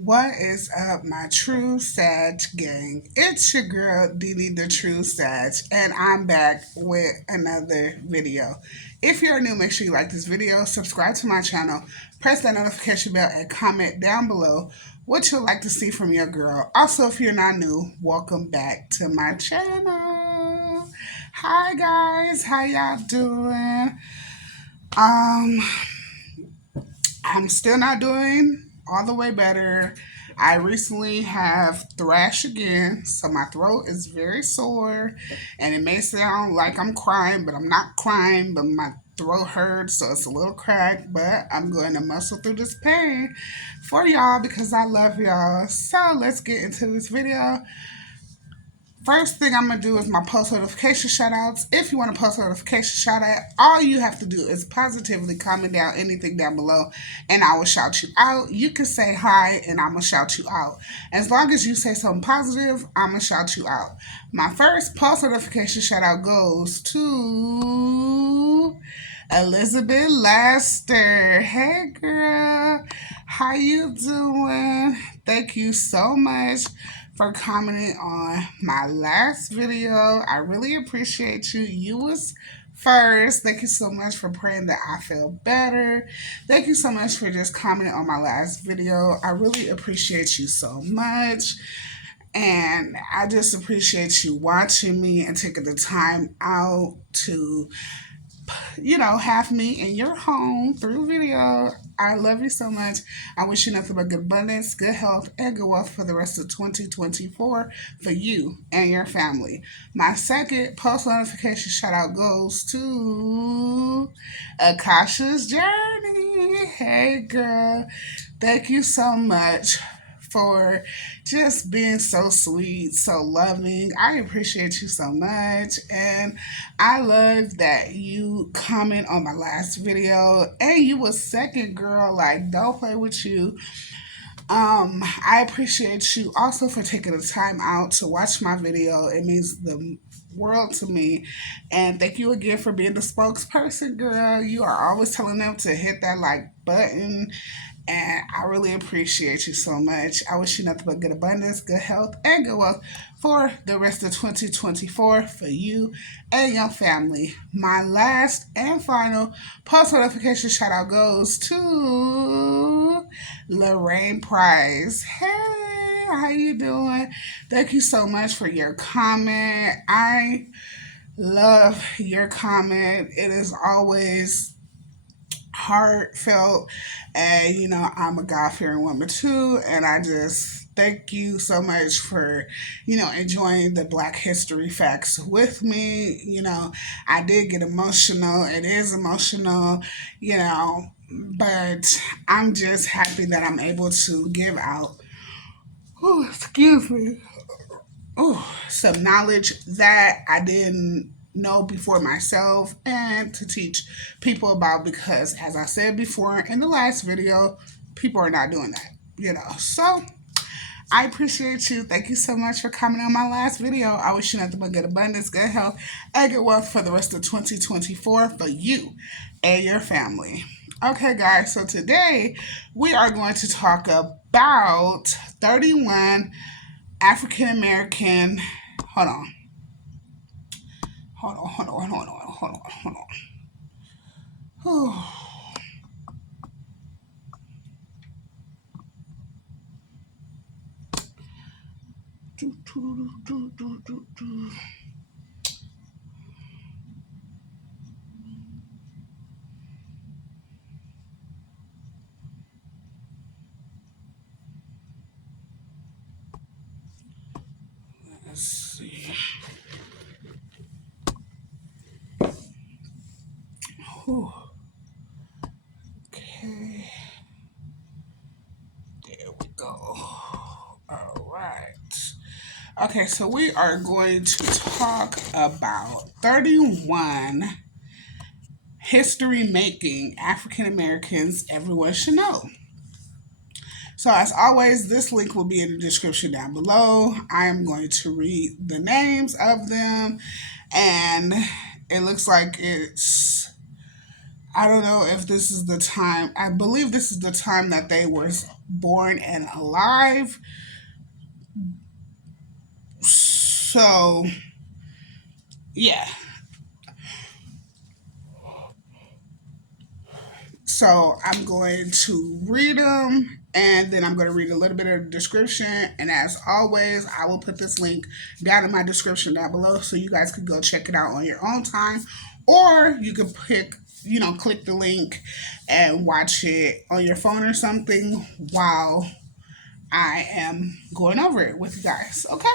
What is up, my True Sag gang? It's your girl, Dee the True Sag, and I'm back with another video. If you're new, make sure you like this video, subscribe to my channel, press that notification bell, and comment down below what you'd like to see from your girl. Also, if you're not new, welcome back to my channel. Hi, guys. How y'all doing? Um, I'm still not doing all the way better. I recently have thrash again, so my throat is very sore, and it may sound like I'm crying, but I'm not crying, but my throat hurts, so it's a little cracked, but I'm going to muscle through this pain for y'all because I love y'all. So let's get into this video. First thing I'm gonna do is my post notification shout outs. If you want to post notification shout out, all you have to do is positively comment down anything down below and I will shout you out. You can say hi and I'm gonna shout you out. As long as you say something positive, I'm gonna shout you out. My first post notification shout out goes to Elizabeth Lester. Hey girl, how you doing? Thank you so much for commenting on my last video. I really appreciate you. You was first. Thank you so much for praying that I feel better. Thank you so much for just commenting on my last video. I really appreciate you so much. And I just appreciate you watching me and taking the time out to have me in your home through video. I love you so much. I wish you nothing but good abundance, good health, and good wealth for the rest of 2024 for you and your family. My second post notification shout out goes to Akasha's Journey. Hey, girl. Thank you so much for just being so sweet, so loving. I appreciate you so much. And I love that you comment on my last video. And you was second, girl. Like, don't play with you. I appreciate you also for taking the time out to watch my video. It means the world to me. And thank you again for being the spokesperson, girl. You are always telling them to hit that like button, and I really appreciate you so much. I wish you nothing but good abundance, good health, and good wealth for the rest of 2024 for you and your family. My last and final post notification shout out goes to Lorraine Price. Hey, how you doing? Thank you so much for your comment. I love your comment. It is always heartfelt, and I'm a God-fearing woman too, and I just thank you so much for enjoying the Black History facts with me. I did get emotional. It is emotional, but I'm just happy that I'm able to give out, excuse me, some knowledge that I didn't know before myself, and to teach people about, because as I said before in the last video, people are not doing that. So I appreciate you. Thank you so much for coming on my last video. I wish you nothing but good abundance, good health, and good wealth for the rest of 2024 for you and your family. Okay, guys, so today we are going to talk about 31 African American. Hold on. Whew. Let's see. Whew. Okay. There we go. All right. Okay, so we are going to talk about 31 history making African Americans everyone should know. So, as always, this link will be in the description down below. I am going to read the names of them, and it looks like I don't know if this is the time, I believe this is the time that they were born and alive. So, yeah. So I'm going to read them and then I'm going to read a little bit of the description. And as always, I will put this link down in my description down below so you guys can go check it out on your own time. Or you can click the link and watch it on your phone or something while I am going over it with you guys. Okay?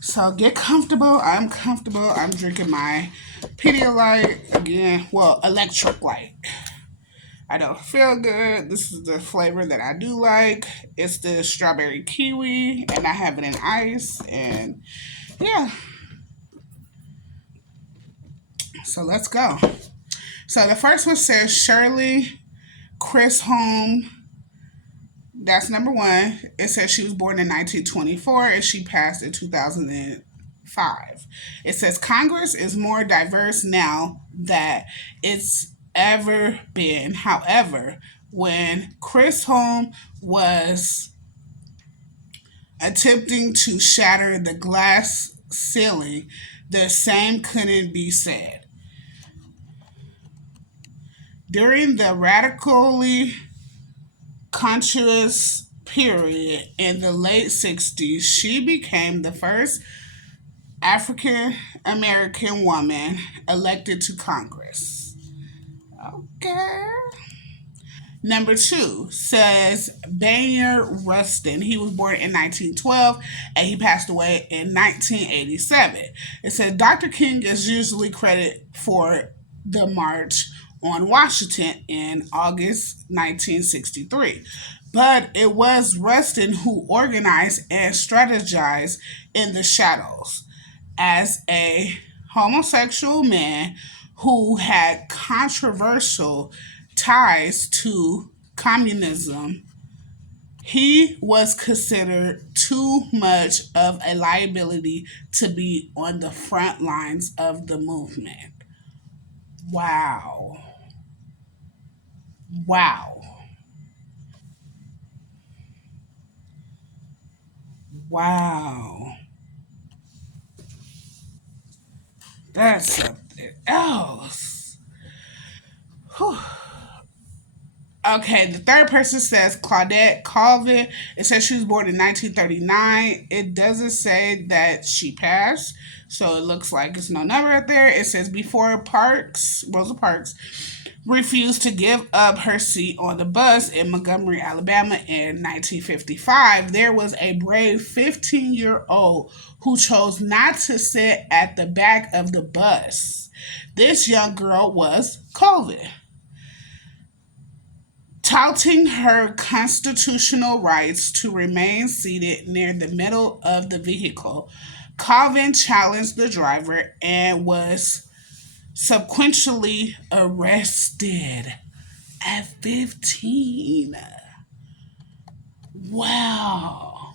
So get comfortable. I'm comfortable. I'm drinking my Pedialyte again. Well, electric light. I don't feel good. This is the flavor that I do like. It's the strawberry kiwi, and I have it in ice. And yeah, so let's go. So the first one says Shirley Chisholm. That's number one. It says she was born in 1924 and she passed in 2005. It says Congress is more diverse now that it's ever been. However, when Chisholm was attempting to shatter the glass ceiling, the same couldn't be said. During the radically conscious period in the late 60s, she became the first African American woman elected to Congress. Okay. Number two says Bayard Rustin. He was born in 1912 and he passed away in 1987. It said Dr. King is usually credited for the March on Washington in August 1963. But it was Rustin who organized and strategized in the shadows as a homosexual man who had controversial ties to communism. He was considered too much of a liability to be on the front lines of the movement. Wow. Wow. Wow. That's something else. Whew. Okay, the third person says Claudette Colvin. It says she was born in 1939. It doesn't say that she passed, so it looks like it's no number up there. It says before Rosa Parks, refused to give up her seat on the bus in Montgomery, Alabama in 1955, there was a brave 15-year-old who chose not to sit at the back of the bus. This young girl was Colvin. Touting her constitutional rights to remain seated near the middle of the vehicle, Colvin challenged the driver and was subsequently arrested at 15. Wow.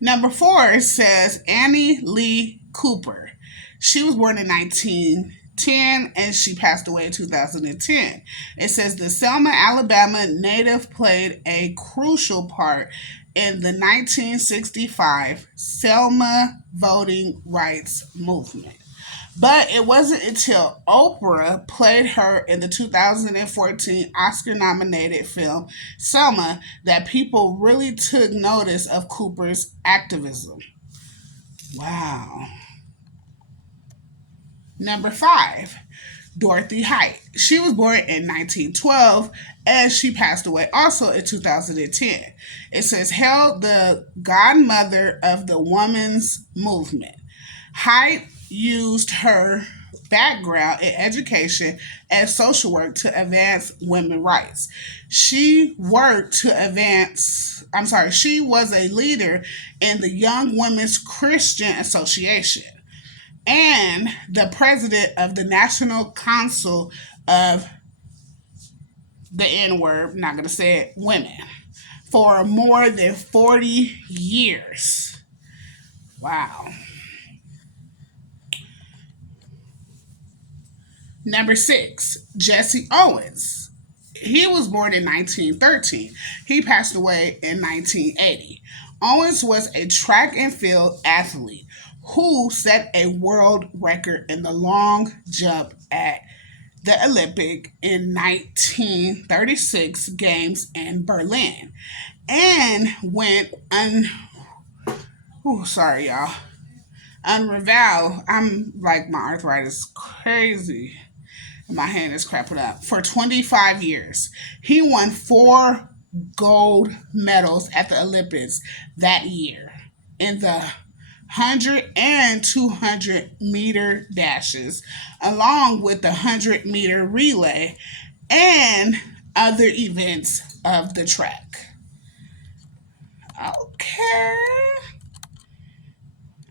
Number four says Annie Lee Cooper. She was born in 1910 and she passed away in 2010. It says the Selma, Alabama native played a crucial part in the 1965 Selma voting rights movement. But it wasn't until Oprah played her in the 2014 Oscar nominated film Selma that people really took notice of Cooper's activism. Wow. Number five, Dorothy Height. She was born in 1912 and she passed away also in 2010. It says, held the godmother of the women's movement. Height used her background in education and social work to advance women's rights. She was a leader in the Young Women's Christian Association and the president of the National Council of the N word, not going to say it, women, for more than 40 years. Wow. Number six, Jesse Owens. he was born in 1913. He passed away in 1980. Owens was a track and field athlete who set a world record in the long jump at the Olympic in 1936 games in Berlin and went sorry y'all unravel. I'm like, my arthritis crazy. My hand is cramping up. For 25 years, he won 4 gold medals at the Olympics that year in the 100 and 200-meter dashes, along with the 100-meter relay and other events of the track. Okay.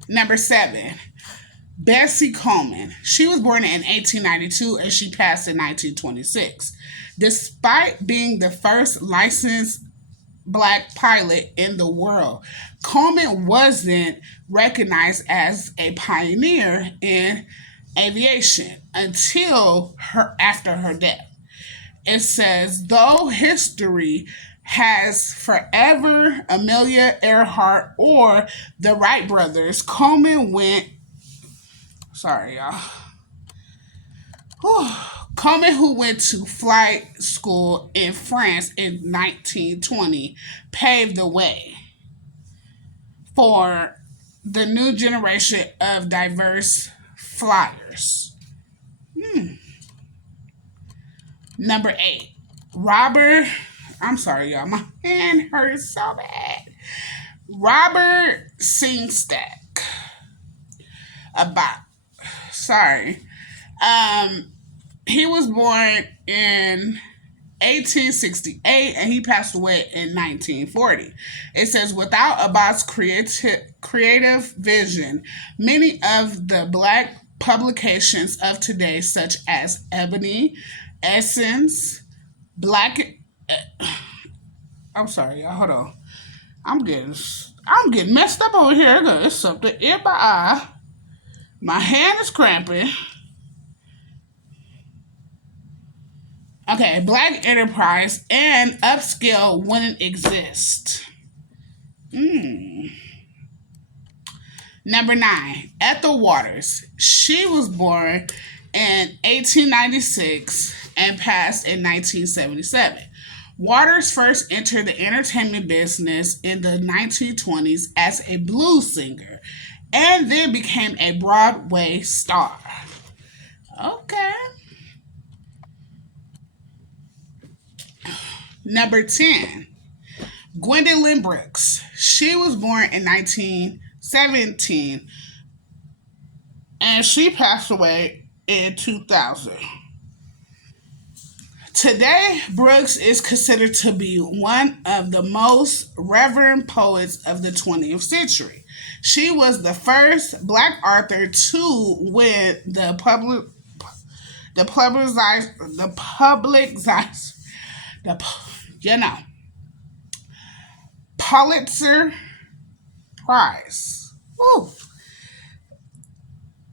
Number 7, Bessie Coleman. She was born in 1892 and she passed in 1926. Despite being the first licensed black pilot in the world, Coleman wasn't recognized as a pioneer in aviation until after her death. It says, though history has forever Amelia Earhart or the Wright brothers, Coleman went. Sorry, y'all. Whew. Coleman, who went to flight school in France in 1920, paved the way for the new generation of diverse flyers. Number 8, Robert. I'm sorry, y'all. My hand hurts so bad. Robert Singstack. Sorry. He was born in 1868 and he passed away in 1940. It says, without Abbas' creative vision, many of the black publications of today, such as Ebony, Essence, I'm sorry, y'all. Hold on. I'm getting messed up over here. There's something in my eye. My hand is cramping. Okay, Black Enterprise and Upscale wouldn't exist. Number 9, Ethel Waters. She was born in 1896 and passed in 1977. Waters first entered the entertainment business in the 1920s as a blues singer and then became a Broadway star. Okay. Number 10, Gwendolyn Brooks. She was born in 1917 and she passed away in 2000. Today, Brooks is considered to be one of the most reverend poets of the 20th century. She was the first black author to win the Pulitzer Prize. Woo.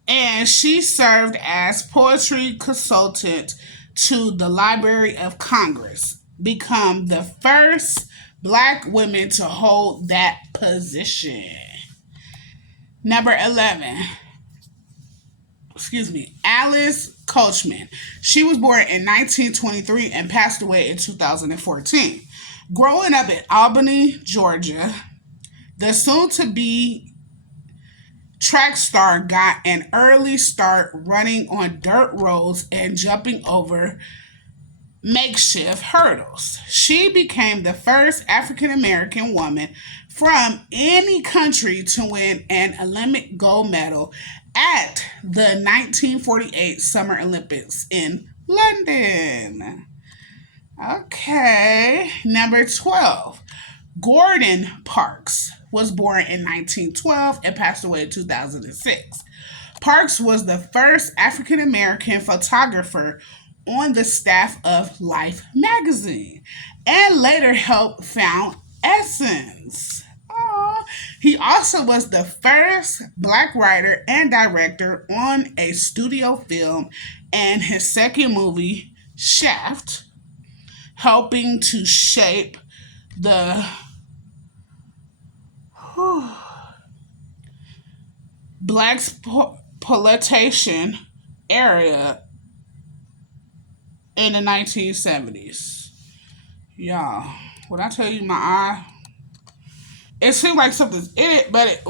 And she served as poetry consultant to the Library of Congress, become the first black women to hold that position. Number 11, Alice Coachman. She was born in 1923 and passed away in 2014. Growing up in Albany, Georgia, the soon-to-be track star got an early start running on dirt roads and jumping over makeshift hurdles. She became the first African American woman from any country to win an Olympic gold medal at the 1948 Summer Olympics in London. Okay, number 12. Gordon Parks was born in 1912 and passed away in 2006. Parks was the first African American photographer on the staff of Life magazine and later helped found Essence. He also was the first black writer and director on a studio film, and his second movie, Shaft, helping to shape the black exploitation area in the 1970s. Y'all, when I tell you my eye, it seemed like something's in it, but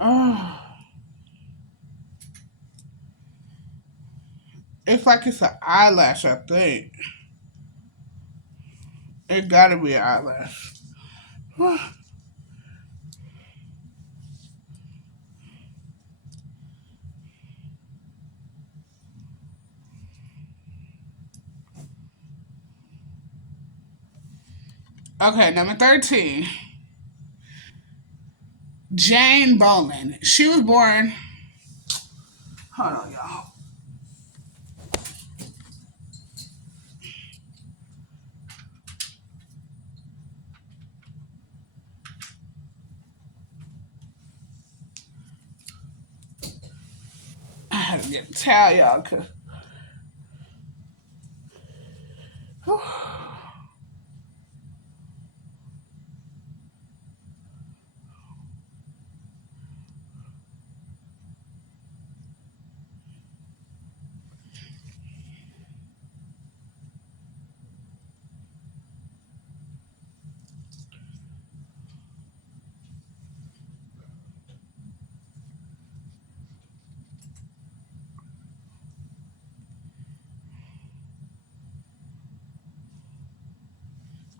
uh, it's like it's an eyelash, I think. It gotta be an eyelash. Okay, number 13. Jane Boland. She was born. Hold on, y'all. I had to get a towel, y'all, cause.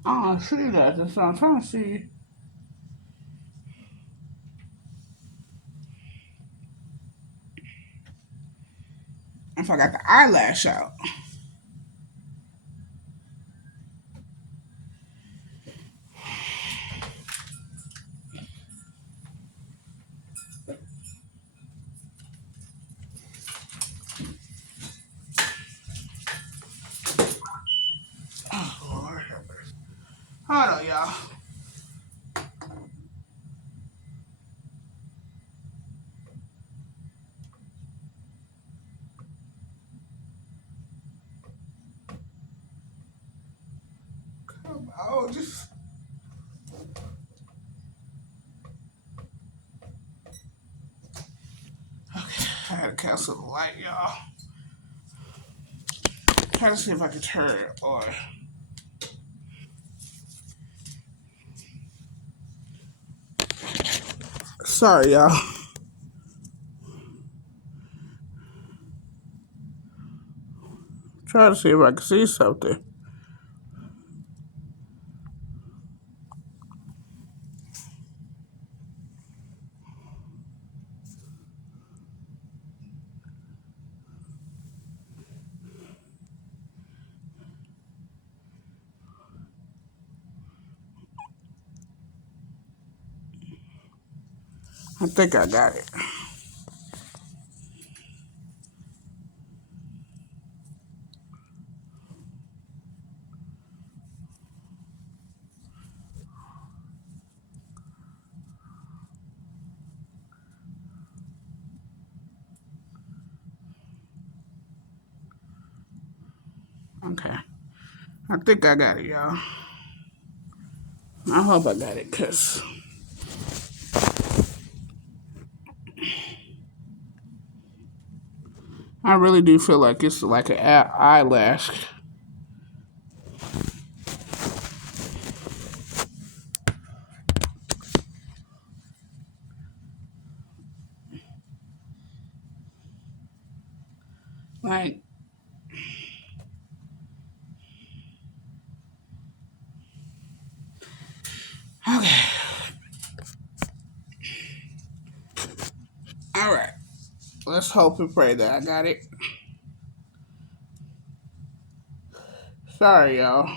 I don't see that. That's what I'm trying to see if I got the eyelash out. Oh, Lord. Hold on, y'all. Oh, just. Okay, I had to cancel the light, y'all. Try to see if I can turn it or. Sorry, y'all. Try to see if I can see something. I think I got it. Okay. I think I got it, y'all. I hope I got it, because I really do feel like it's like an eyelash. Like, okay. All right. Let's hope and pray that I got it. Sorry, y'all.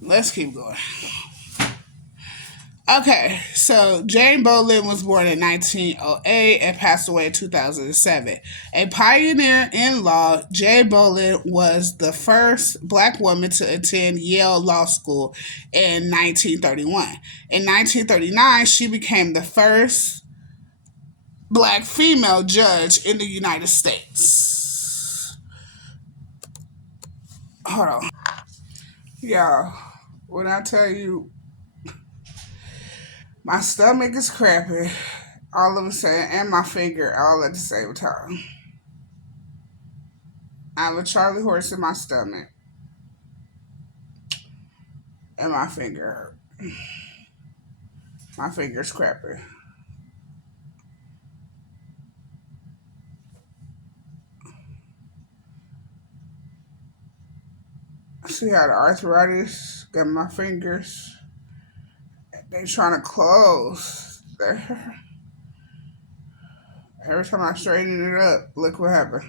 Let's keep going. Okay, so Jane Bolin was born in 1908 and passed away in 2007. A pioneer in law, Jane Bolin was the first black woman to attend Yale Law School in 1931. In 1939, she became the first black female judge in the United States. Hold on. Y'all, when I tell you my stomach is cramping all of a sudden and my finger all at the same time. I have a Charlie horse in my stomach and my finger hurt. My finger's cramping. See how the arthritis got my fingers? They trying to close. Every time I straighten it up, look what happened.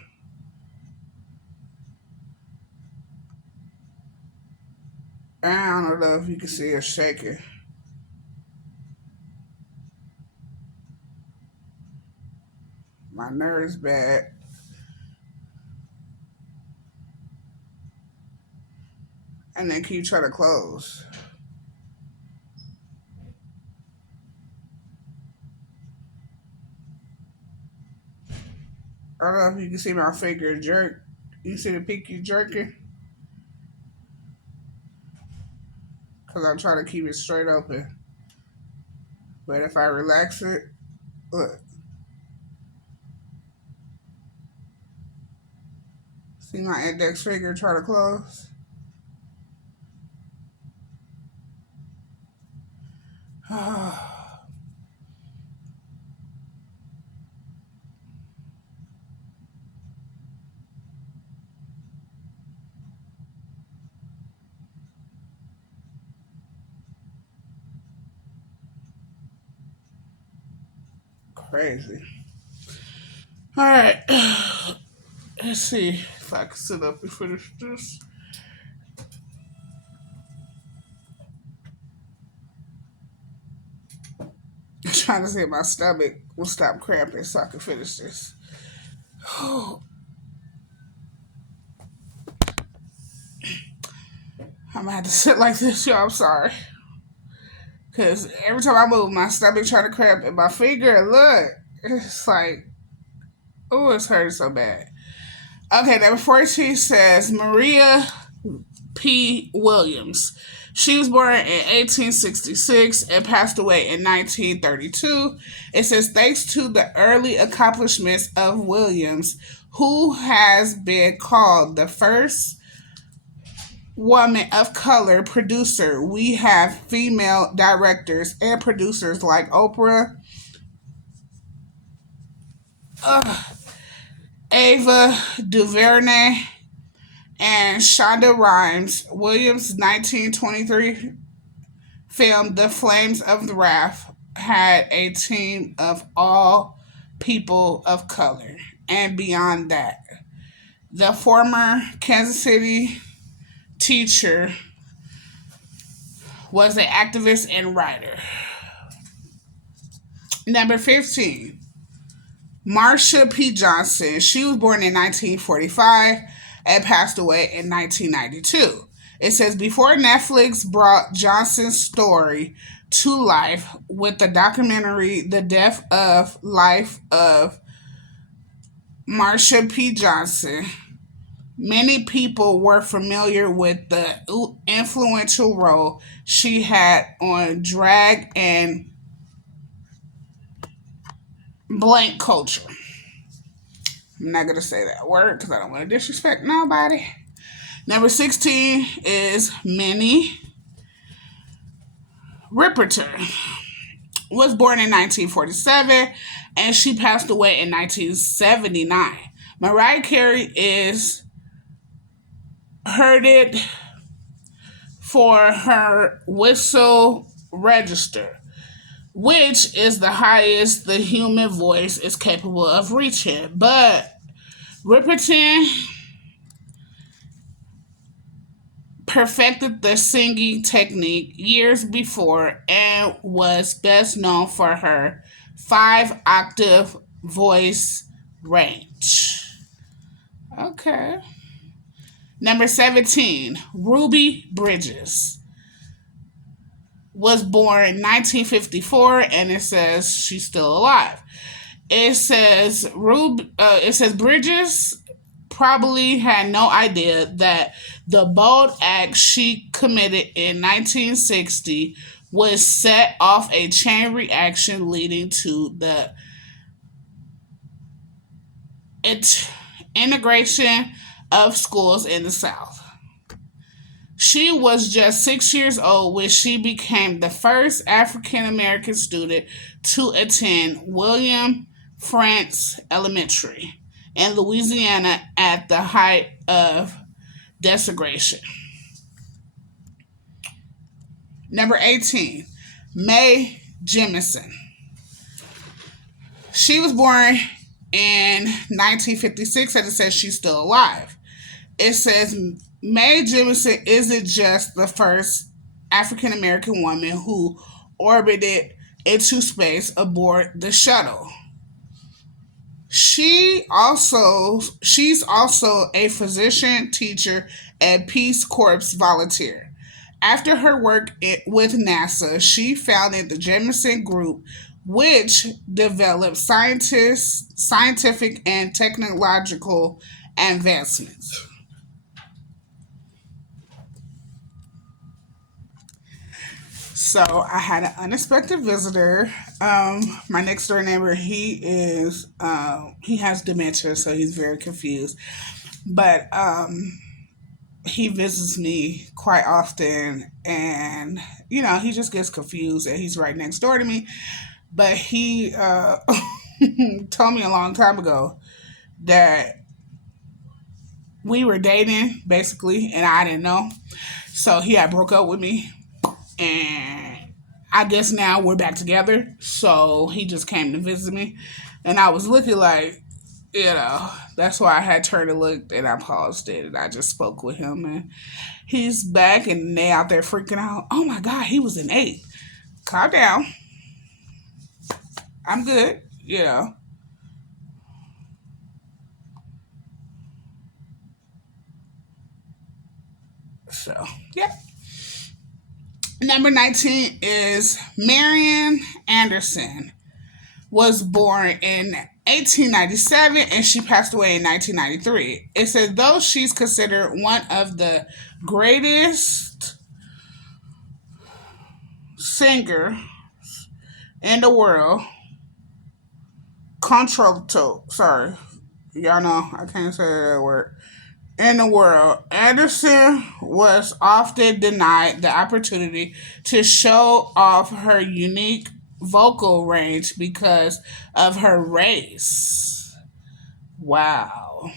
I don't know if you can see it shaking. My nerve's bad. And they keep trying to close. I don't know if you can see my finger jerk. You see the pinky jerking? Because I'm trying to keep it straight open. But if I relax it, look. See my index finger try to close? Crazy. All right. Let's see if I can sit up and finish this. I'm trying to see if my stomach will stop cramping so I can finish this. I'm gonna have to sit like this, y'all. I'm sorry. Because every time I move, my stomach trying to cramp and my finger, look, it's like, oh, it's hurting so bad. Okay, number 14 says Maria P. Williams. She was born in 1866 and passed away in 1932. It says, thanks to the early accomplishments of Williams, who has been called the first woman of color producer, we have female directors and producers like Oprah, Ava DuVernay, and Shonda Rhimes. Williams' 1923 film The Flames of the Wrath had a team of all people of color. And beyond that, the former Kansas City teacher was an activist and writer. Number 15, Marsha P. Johnson. She was born in 1945 and passed away in 1992. It says, before Netflix brought Johnson's story to life with the documentary The Death of Life of Marsha P. Johnson, many people were familiar with the influential role she had on drag and blank culture. I'm not going to say that word because I don't want to disrespect nobody. Number 16 is Minnie Riperton. Was born in 1947 and she passed away in 1979. Mariah Carey is heard for her whistle register, which is the highest the human voice is capable of reaching. But Riperton perfected the singing technique years before and was best known for her 5-octave voice range. Okay. Number 17, Ruby Bridges was born in 1954, and it says she's still alive. It says Bridges probably had no idea that the bold act she committed in 1960 would set off a chain reaction leading to the integration of schools in the South. She was just 6 years old when she became the first African American student to attend William Frantz Elementary in Louisiana at the height of desegregation. Number 18, Mae Jemison. She was born in 1956, and it says she's still alive. It says Mae Jemison isn't just the first African American woman who orbited into space aboard the shuttle. She's also a physician, teacher, and Peace Corps volunteer. After her work with NASA, she founded the Jemison Group, which developed scientific and technological advancements. So I had an unexpected visitor. My next door neighbor, he has dementia, so he's very confused. But he visits me quite often, and he just gets confused, and he's right next door to me. But he told me a long time ago that we were dating, basically, and I didn't know. So he had broke up with me, and I guess now we're back together. So he just came to visit me, and I was looking like, that's why I had turned and looked, and I paused it, and I just spoke with him, and he's back, and they out there freaking out. Oh my God, he was an 8. Calm down. I'm good. So, yeah. Number 19 is Marian Anderson. Was born in 1897, and she passed away in 1993. It says, though she's considered one of the greatest singer in the world, contralto, sorry, y'all know I can't say that word, in the world, Anderson was often denied the opportunity to show off her unique vocal range because of her race. Wow.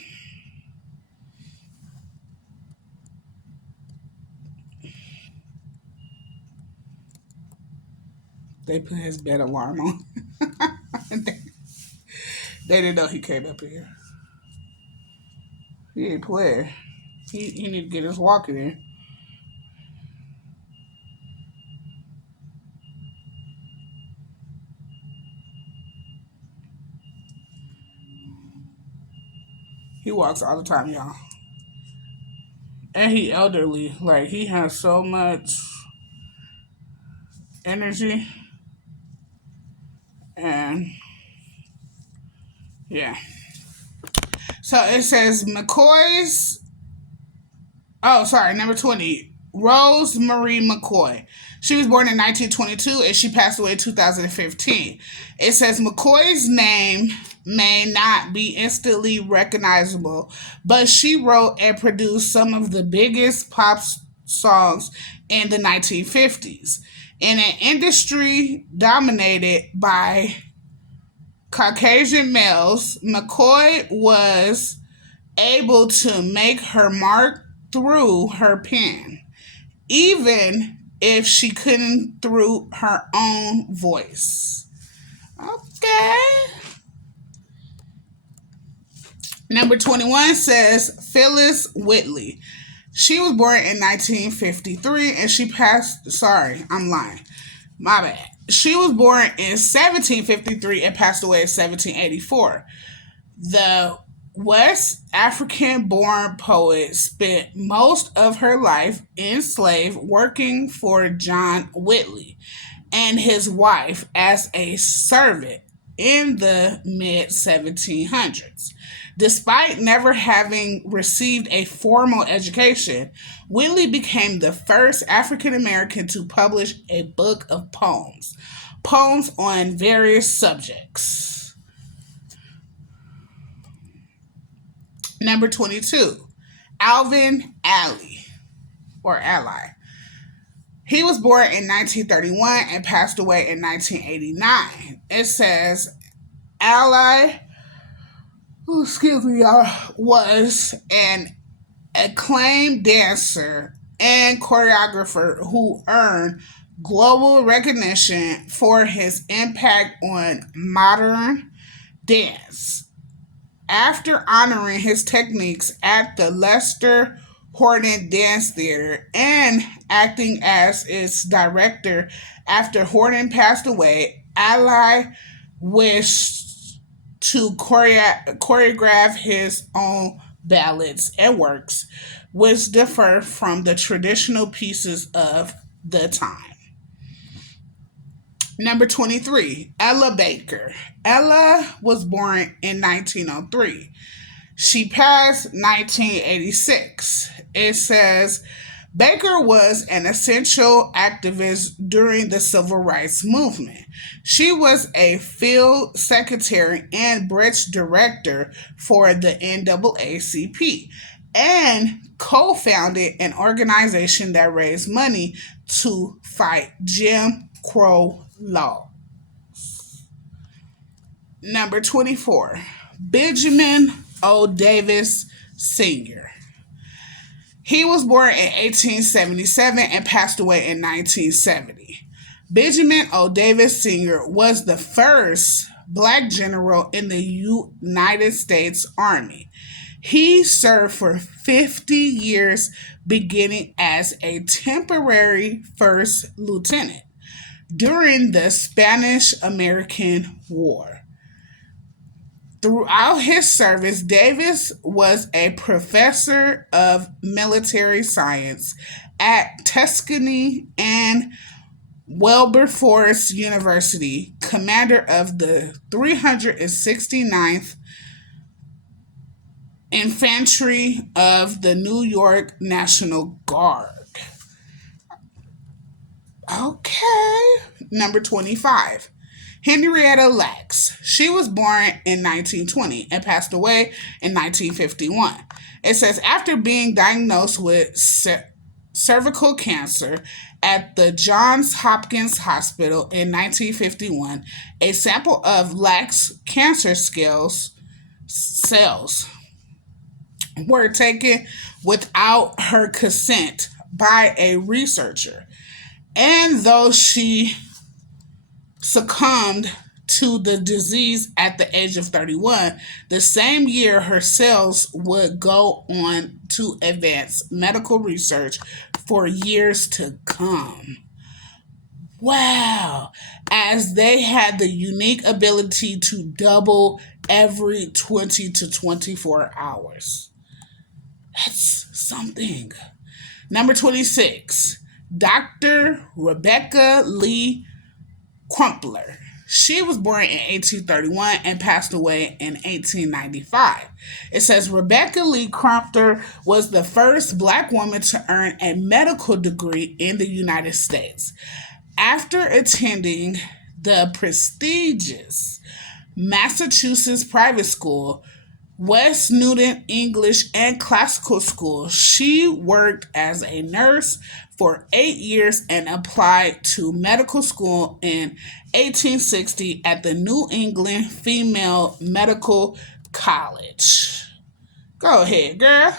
They put his bed alarm on. They didn't know he came up here. He ain't play. He need to get his walking in. He walks all the time, y'all. And he elderly. Like, he has so much energy. And yeah. So it says McCoy's. Oh, sorry, number 20. Rose Marie McCoy. She was born in 1922, and she passed away in 2015. It says McCoy's name may not be instantly recognizable, but she wrote and produced some of the biggest pop songs in the 1950s. In an industry dominated by Caucasian males, McCoy was able to make her mark through her pen, even if she couldn't through her own voice. Okay. Number 21 says Phyllis Whitley. She was born in 1953 and she passed. Sorry, I'm lying. My bad. She was born in 1753 and passed away in 1784. The West African born poet spent most of her life enslaved working for John Whitley and his wife as a servant in the mid 1700s. Despite never having received a formal education, Whitley became the first African American to publish a book of poems on various subjects. Number 22, Alvin Ailey, or Ally. He was born in 1931 and passed away in 1989. It says Ally, excuse me, y'all, was an acclaimed dancer and choreographer who earned global recognition for his impact on modern dance. After honoring his techniques at the Lester Horton Dance Theater and acting as its director after Horton passed away, Ally wished to choreograph his own ballads and works, which differ from the traditional pieces of the time. Number 23, Ella Baker. Ella was born in 1903. She passed 1986. It says Baker was an essential activist during the Civil Rights Movement. She was a field secretary and branch director for the NAACP and co-founded an organization that raised money to fight Jim Crow law. Number 24, Benjamin O. Davis Sr. He was born in 1877 and passed away in 1970. Benjamin O. Davis Sr. was the first black general in the United States Army. He served for 50 years, beginning as a temporary first lieutenant during the Spanish-American War. Throughout his service, Davis was a professor of military science at Tuskegee and Wilberforce University, commander of the 369th Infantry of the New York National Guard. Okay. Number 25, Henrietta Lacks. She was born in 1920 and passed away in 1951. It says after being diagnosed with cervical cancer at the Johns Hopkins Hospital in 1951, a sample of Lacks' cancer cells were taken without her consent by a researcher. And though she succumbed to the disease at the age of 31, the same year her cells would go on to advance medical research for years to come. Wow! As they had the unique ability to double every 20 to 24 hours. That's something. Number 26, Dr. Rebecca Lee Crumpler. She was born in 1831 and passed away in 1895. It says Rebecca Lee Crumpler was the first black woman to earn a medical degree in the United States. After attending the prestigious Massachusetts private school, West Newton English and Classical School, she worked as a nurse for 8 years and applied to medical school in 1860 at the New England Female Medical College. Go ahead, girl.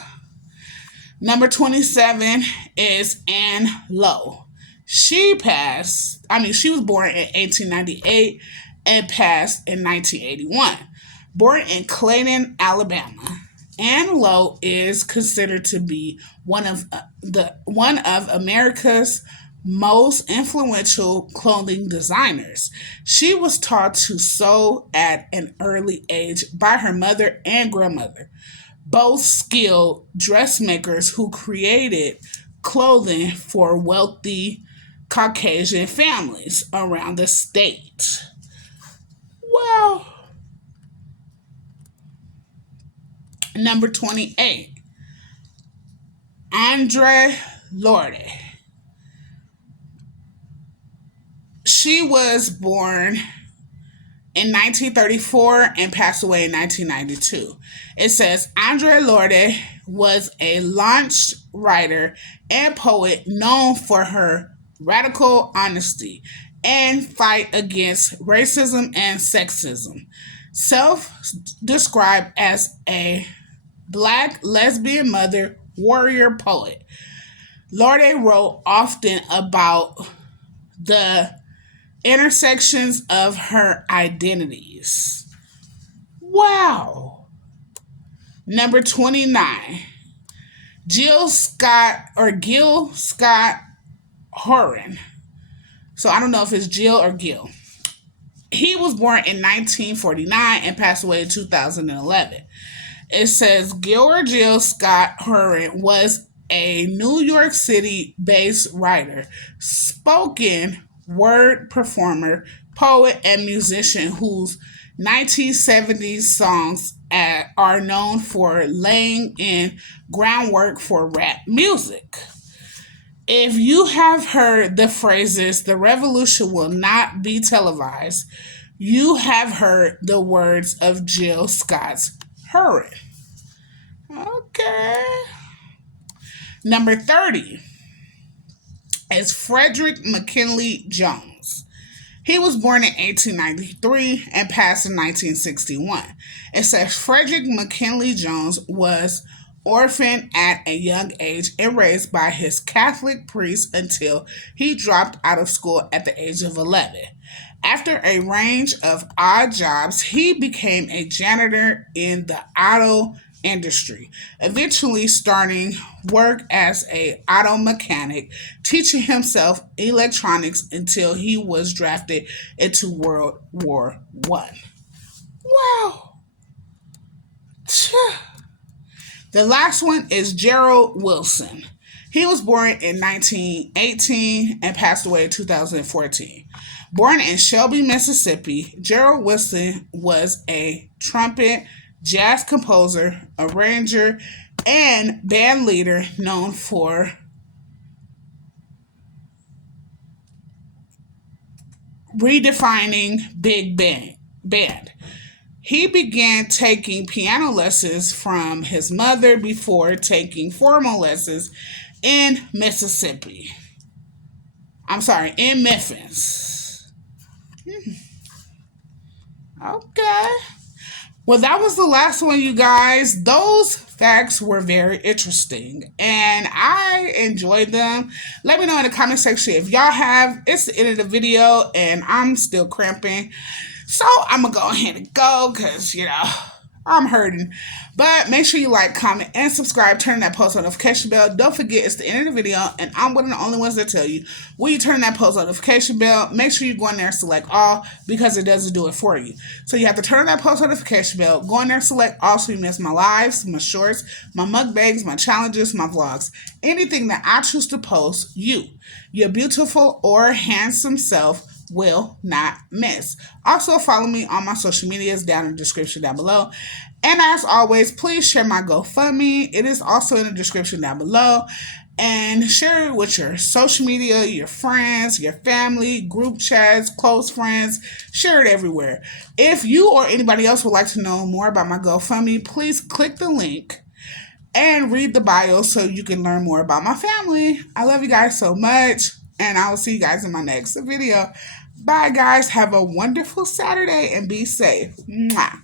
Number 27 is Anne Lowe. She was born in 1898 and passed in 1981. Born in Clayton, Alabama. Ann Lowe is considered to be one of America's most influential clothing designers. She was taught to sew at an early age by her mother and grandmother, both skilled dressmakers who created clothing for wealthy Caucasian families around the state. Well, number 28, Audre Lorde. She was born in 1934 and passed away in 1992. It says Audre Lorde was a launched writer and poet known for her radical honesty and fight against racism and sexism. Self described as a Black lesbian mother warrior poet, Lorde wrote often about the intersections of her identities. Wow. Number 29, Gil Scott Heron. So I don't know if it's Jill or Gil. He was born in 1949 and passed away in 2011. It says Gil Scott Heron was a New York City based writer, spoken word performer, poet, and musician whose 1970s songs are known for laying in groundwork for rap music. If you have heard the phrases, "the revolution will not be televised," you have heard the words of Gil Scott Heron. Okay. Number 30 is Frederick McKinley Jones. He was born in 1893 and passed in 1961. It says Frederick McKinley Jones was orphaned at a young age and raised by his Catholic priest until he dropped out of school at the age of 11. After a range of odd jobs, he became a janitor in the auto industry, eventually starting work as a auto mechanic, teaching himself electronics until he was drafted into World War One. Wow. The last one is Gerald Wilson. He was born in 1918 and passed away in 2014. Born in Shelby, Mississippi, Gerald Wilson was a trumpet, jazz composer, arranger, and band leader known for redefining big band. He began taking piano lessons from his mother before taking formal lessons in Mississippi. In Memphis. Okay. Well, that was the last one, you guys. Those facts were very interesting and I enjoyed them. Let me know in the comment section if y'all have. It's the end of the video and I'm still cramping. So I'm going to go ahead and go because, I'm hurting. But make sure you like, comment, and subscribe. Turn that post notification bell. Don't forget, it's the end of the video, and I'm one of the only ones that tell you, when you turn that post notification bell, make sure you go in there and select all, because it doesn't do it for you. So you have to turn that post notification bell, go in there and select all so you miss my lives, my shorts, my mukbangs, my challenges, my vlogs. Anything that I choose to post, your beautiful or handsome self will not miss. Also, follow me on my social medias down in the description down below. And as always, please share my GoFundMe. It is also in the description down below. And share it with your social media, your friends, your family, group chats, close friends. Share it everywhere. If you or anybody else would like to know more about my GoFundMe, please click the link and read the bio so you can learn more about my family. I love you guys so much. And I will see you guys in my next video. Bye, guys. Have a wonderful Saturday and be safe. Mwah.